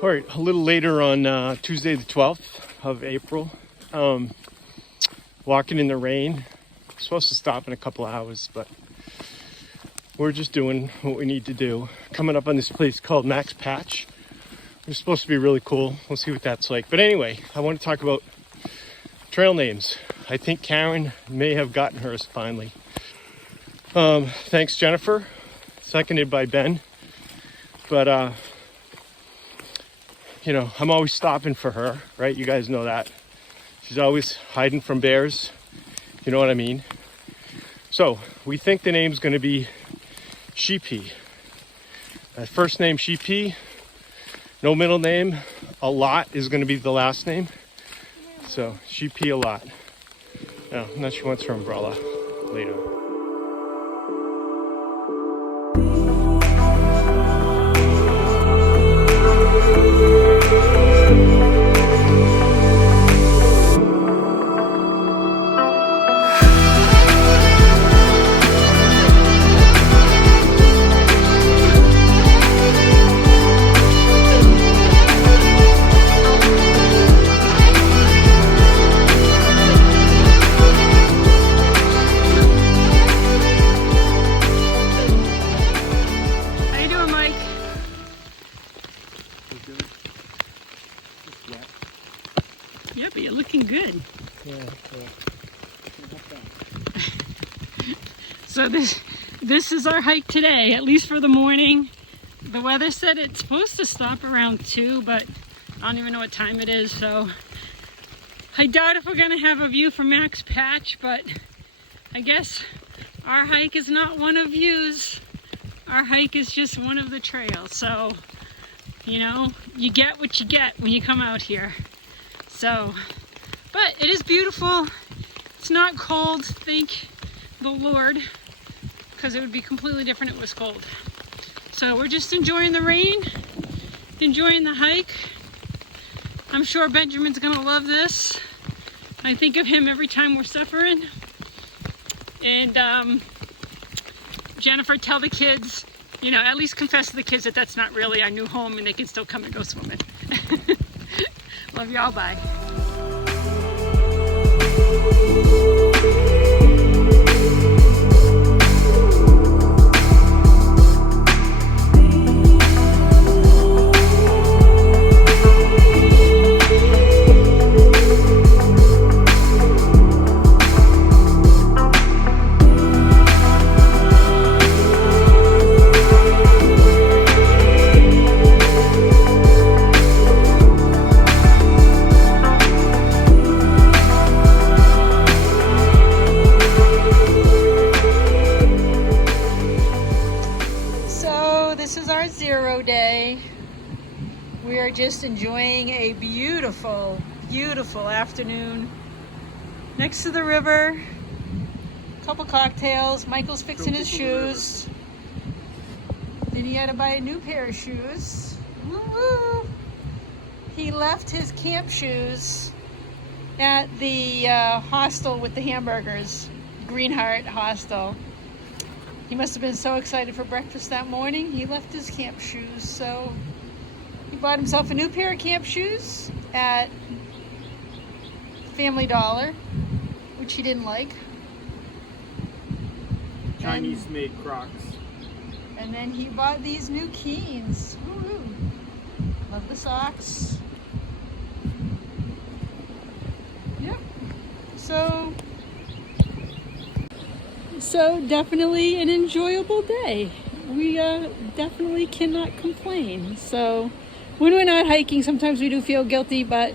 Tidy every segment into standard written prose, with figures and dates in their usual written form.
All right, a little later on Tuesday the 12th of April, walking in the rain. Supposed to stop in a couple hours, but we're just doing what we need to do. Coming up on this place called Max Patch. It's supposed to be really cool. We'll see what that's like. But anyway, I want to talk about trail names. I think Karen may have gotten hers finally. Thanks, Jennifer. Seconded by Ben. But, you know, I'm always stopping for her, right? You guys know that. She's always hiding from bears. You know what I mean? So, we think the name's going to be Sheepy. First name Sheepy. No middle name. A lot is going to be the last name. So, Sheepy a lot. Now, now she wants her umbrella later. Yeah, but you're looking good. Yeah. So this is our hike today, at least for the morning. The weather said it's supposed to stop around 2, but I don't even know what time it is, so I doubt if we're gonna have a view from Max Patch, but I guess our hike is not one of views. Our hike is just one of the trails, so you know, you get what you get when you come out here. So, but it is beautiful. It's not cold, thank the Lord, because it would be completely different if it was cold. So we're just enjoying the rain, enjoying the hike. I'm sure Benjamin's gonna love this. I think of him every time we're suffering. And Jennifer, tell the kids, you know, at least confess to the kids that that's not really our new home and they can still come and go swimming. Love y'all, bye. This is our 0 day. We are just enjoying a beautiful, beautiful afternoon next to the river. A couple cocktails. Michael's fixing his shoes. Then he had to buy a new pair of shoes. Woo-woo. He left his camp shoes at the hostel with the hamburgers, Greenheart Hostel. He must have been so excited for breakfast that morning, he left his camp shoes. So he bought himself a new pair of camp shoes at Family Dollar, which he didn't like. Chinese-made Crocs. And then he bought these new Keens. Woo-hoo. Love the socks. Yep. So definitely an enjoyable day. We definitely cannot complain. So when we're not hiking, sometimes we do feel guilty, but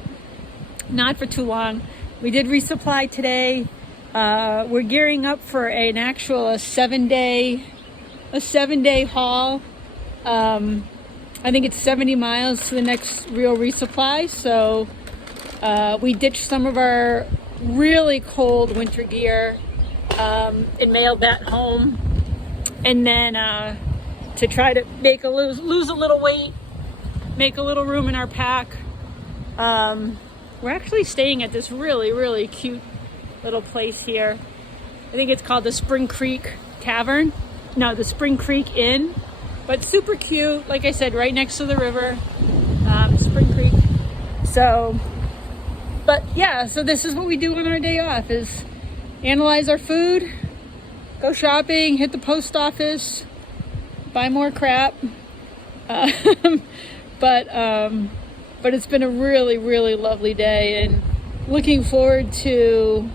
not for too long. We did resupply today. We're gearing up for an actual a seven day haul. I think it's 70 miles to the next real resupply. So we ditched some of our really cold winter gear and mailed that home, and then to try to make lose a little weight, make a little room in our pack. We're actually staying at this really cute little place here. I think it's called the Spring Creek Tavern. No, the Spring Creek Inn, but super cute. Like I said, right next to the river. So, but yeah, so this is what we do on our day off, is analyze our food, go shopping, hit the post office, buy more crap. But it's been a really, really lovely day, and looking forward to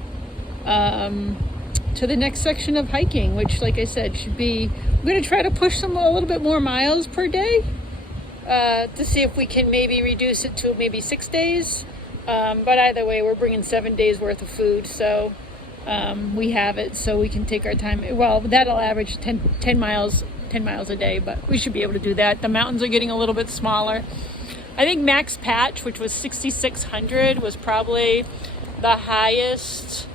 the next section of hiking, which, like I said, should be, I'm going to try to push a little bit more miles per day to see if we can maybe reduce it to maybe 6 days. But either way, we're bringing 7 days worth of food, so we have it, so we can take our time. Well, that'll average 10 miles a day, but we should be able to do that. The mountains are getting a little bit smaller. I think Max Patch, which was 6,600, was probably the highest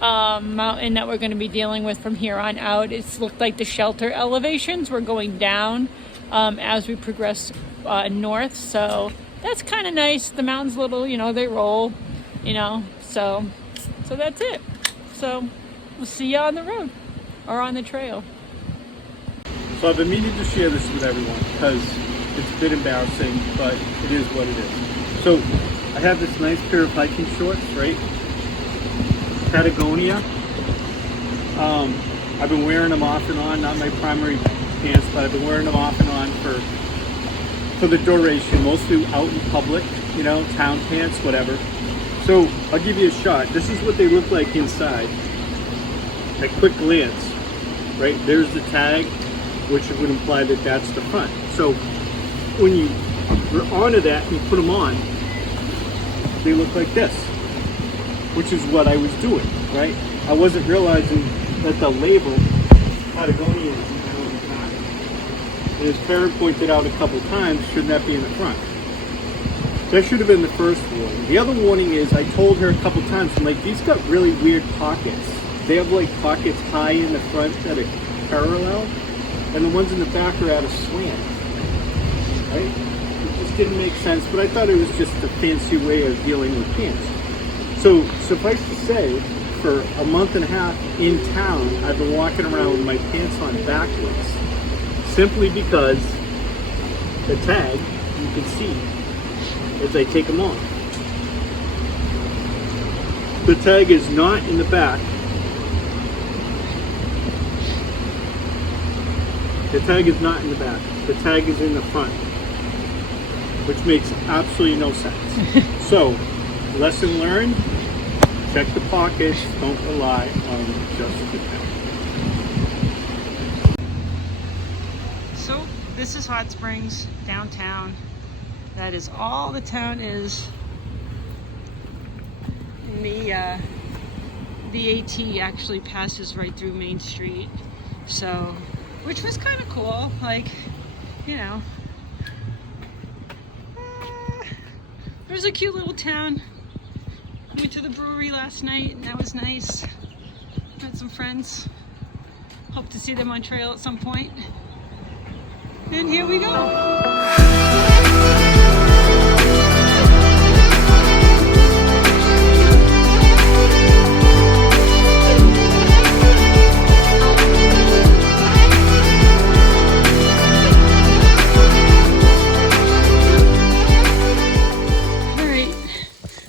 mountain that we're going to be dealing with from here on out. It's looked like the shelter elevations were going down as we progress north, so that's kind of nice. The mountains little, they roll, so that's it. So we'll see you on the road or on the trail. So I've been meaning to share this with everyone because it's a bit embarrassing, but it is what it is. So I have this nice pair of hiking shorts, right? Patagonia. I've been wearing them off and on, not my primary pants, but I've been wearing them off and on for the duration, mostly out in public, town pants, whatever. So I'll give you a shot. This is what they look like inside at quick glance, right? There's the tag, which would imply that that's the front. So when you're onto that and you put them on, they look like this, which is what I was doing, right? I wasn't realizing that the label Patagonia is on the back. And as Farron pointed out a couple times, shouldn't that be in the front? That should have been the first warning. The other warning is, I told her a couple times, I'm like, these got really weird pockets. They have like pockets high in the front that are parallel, and the ones in the back are at a slant, right? It just didn't make sense, but I thought it was just a fancy way of dealing with pants. So suffice to say, for a month and a half in town, I've been walking around with my pants on backwards, simply because the tag, you can see as I take them off. The tag is not in the back. The tag is not in the back. The tag is in the front, which makes absolutely no sense. So, lesson learned, check the pockets, don't rely on just the tag. So this is Hot Springs, downtown. That is all the town is. And the AT actually passes right through Main Street. So, which was kind of cool, like, it was a cute little town. Went to the brewery last night, and that was nice. Met some friends. Hope to see them on trail at some point. And here we go.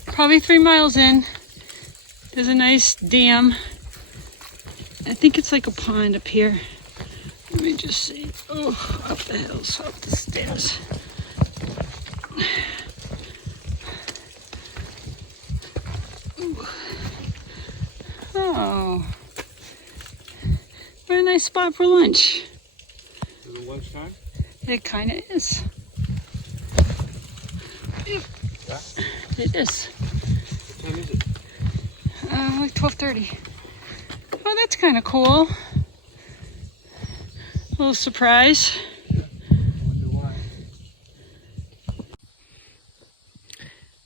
Probably 3 miles in, there's a nice dam. I think it's like a pond up here. Let me just see. Oh, up the hills, up the stairs. Ooh. Oh, what a nice spot for lunch. Is it lunchtime? It kind of is. Yeah. It is. What time is it? Like 12:30. Oh, that's kind of cool. A little surprise. Yeah. I wonder why.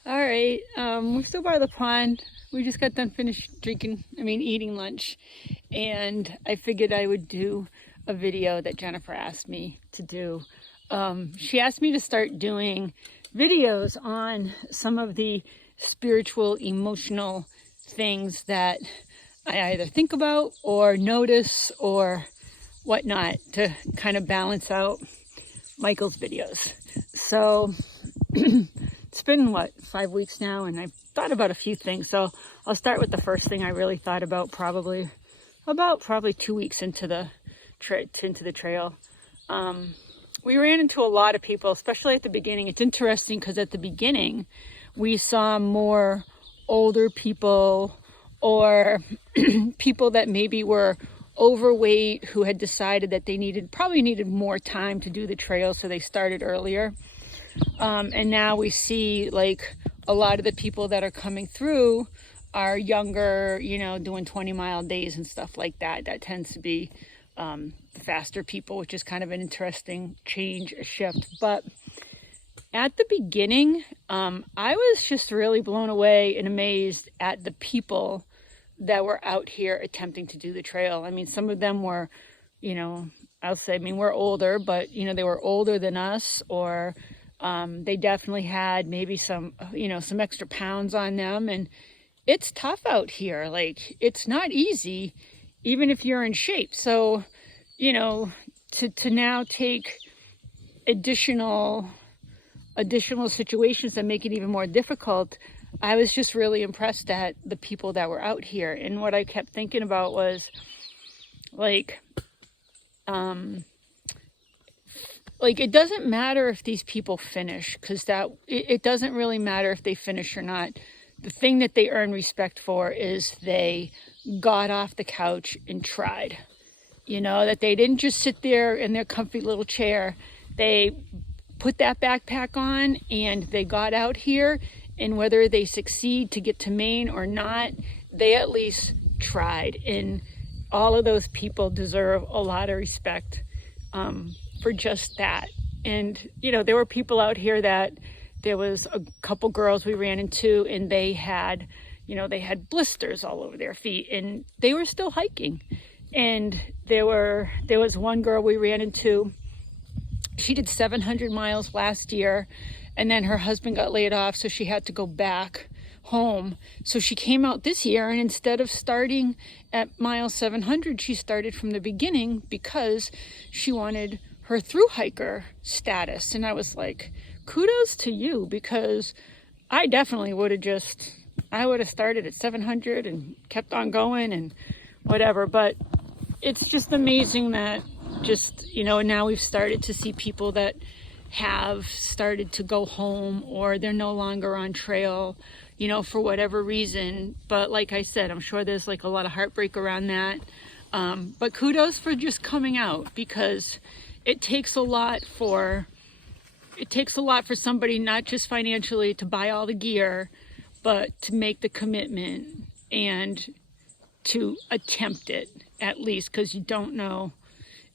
All right, we're still by the pond. We just got done eating lunch, and I figured I would do a video that Jennifer asked me to do. She asked me to start doing videos on some of the spiritual, emotional things that I either think about or notice or whatnot to kind of balance out Michael's videos. So it's been, what, 5 weeks now, and I've thought about a few things. So I'll start with the first thing I really thought about probably 2 weeks into the trail. We ran into a lot of people, especially at the beginning. It's interesting because at the beginning, we saw more older people or people that maybe were overweight who had decided that they probably needed more time to do the trail, so they started earlier. And now we see like a lot of the people that are coming through are younger, you know, doing 20-mile days and stuff like that. That tends to be the faster people, which is kind of an interesting change, a shift. But at the beginning, I was just really blown away and amazed at the people that were out here attempting to do the trail. I mean, some of them were, you know, we're older, but, you know, they were older than us, or they definitely had maybe some extra pounds on them. And it's tough out here. Like, it's not easy, even if you're in shape. So, you know, to now take additional situations that make it even more difficult, I was just really impressed at the people that were out here. And what I kept thinking about was like it doesn't matter if these people finish, because it doesn't really matter if they finish or not. The thing that they earn respect for is they got off the couch and tried. You know, that they didn't just sit there in their comfy little chair. They put that backpack on and they got out here, and whether they succeed to get to Maine or not, they at least tried. And all of those people deserve a lot of respect for just that. And, you know, there were people out here that there was a couple girls we ran into, and they had blisters all over their feet, and they were still hiking. And there was one girl we ran into. She did 700 miles last year, and then her husband got laid off, so she had to go back home. So she came out this year, and instead of starting at mile 700, she started from the beginning because she wanted her thru hiker status. And I was like, kudos to you, because I definitely would have started at 700 and kept on going and whatever. But it's just amazing that now we've started to see people that have started to go home, or they're no longer on trail, you know, for whatever reason. But like I said, I'm sure there's like a lot of heartbreak around that. But kudos for just coming out, because it takes a lot for somebody, not just financially to buy all the gear, but to make the commitment and to attempt it at least, because you don't know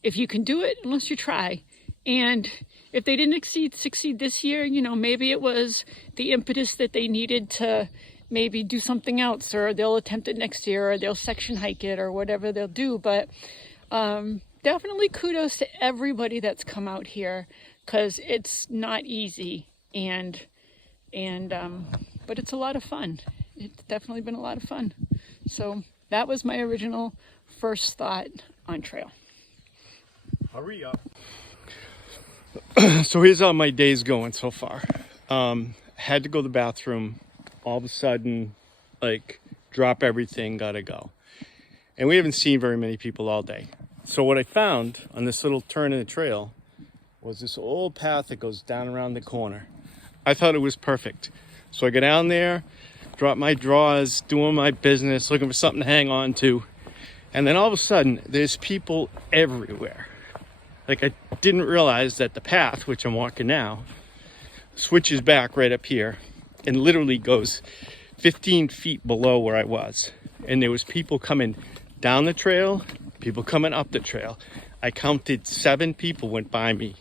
if you can do it unless you try. And if they didn't succeed this year, you know, maybe it was the impetus that they needed to maybe do something else, or they'll attempt it next year, or they'll section hike it, or whatever they'll do. But definitely kudos to everybody that's come out here, because it's not easy, but it's a lot of fun. It's definitely been a lot of fun. So that was my original first thought on trail. Hurry up. So here's how my day's going so far. Had to go to the bathroom. All of a sudden, like, drop everything, gotta go. And we haven't seen very many people all day. So what I found on this little turn in the trail was this old path that goes down around the corner. I thought it was perfect. So I go down there, drop my drawers, doing my business, looking for something to hang on to. And then all of a sudden, there's people everywhere. Like, I didn't realize that the path, which I'm walking now, switches back right up here and literally goes 15 feet below where I was. And there was people coming down the trail, people coming up the trail. I counted 7 people went by me.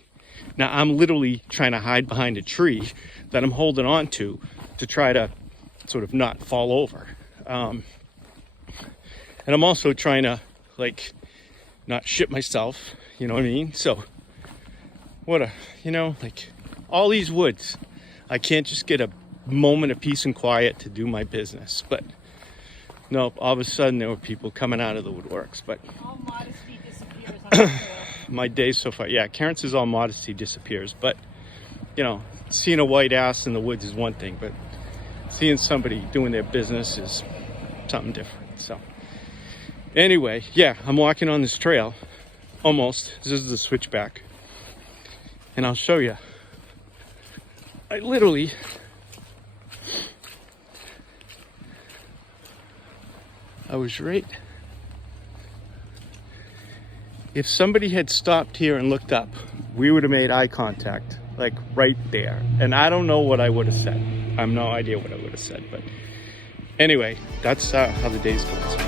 Now I'm literally trying to hide behind a tree that I'm holding on to try to sort of not fall over. And I'm also trying to, like, not shit myself, you know what I mean? So all these woods, I can't just get a moment of peace and quiet to do my business. But no, all of a sudden there were people coming out of the woodworks. But all modesty disappears on the trail. My day so far, yeah, Karen says all modesty disappears, but you know, seeing a white ass in the woods is one thing, but seeing somebody doing their business is something different. So anyway, yeah, I'm walking on this trail. Almost. This is the switchback. And I'll show you. I literally was right. If somebody had stopped here and looked up, we would have made eye contact, like right there. And I don't know what I would have said. I have no idea what I would have said. But anyway, that's how the day's going.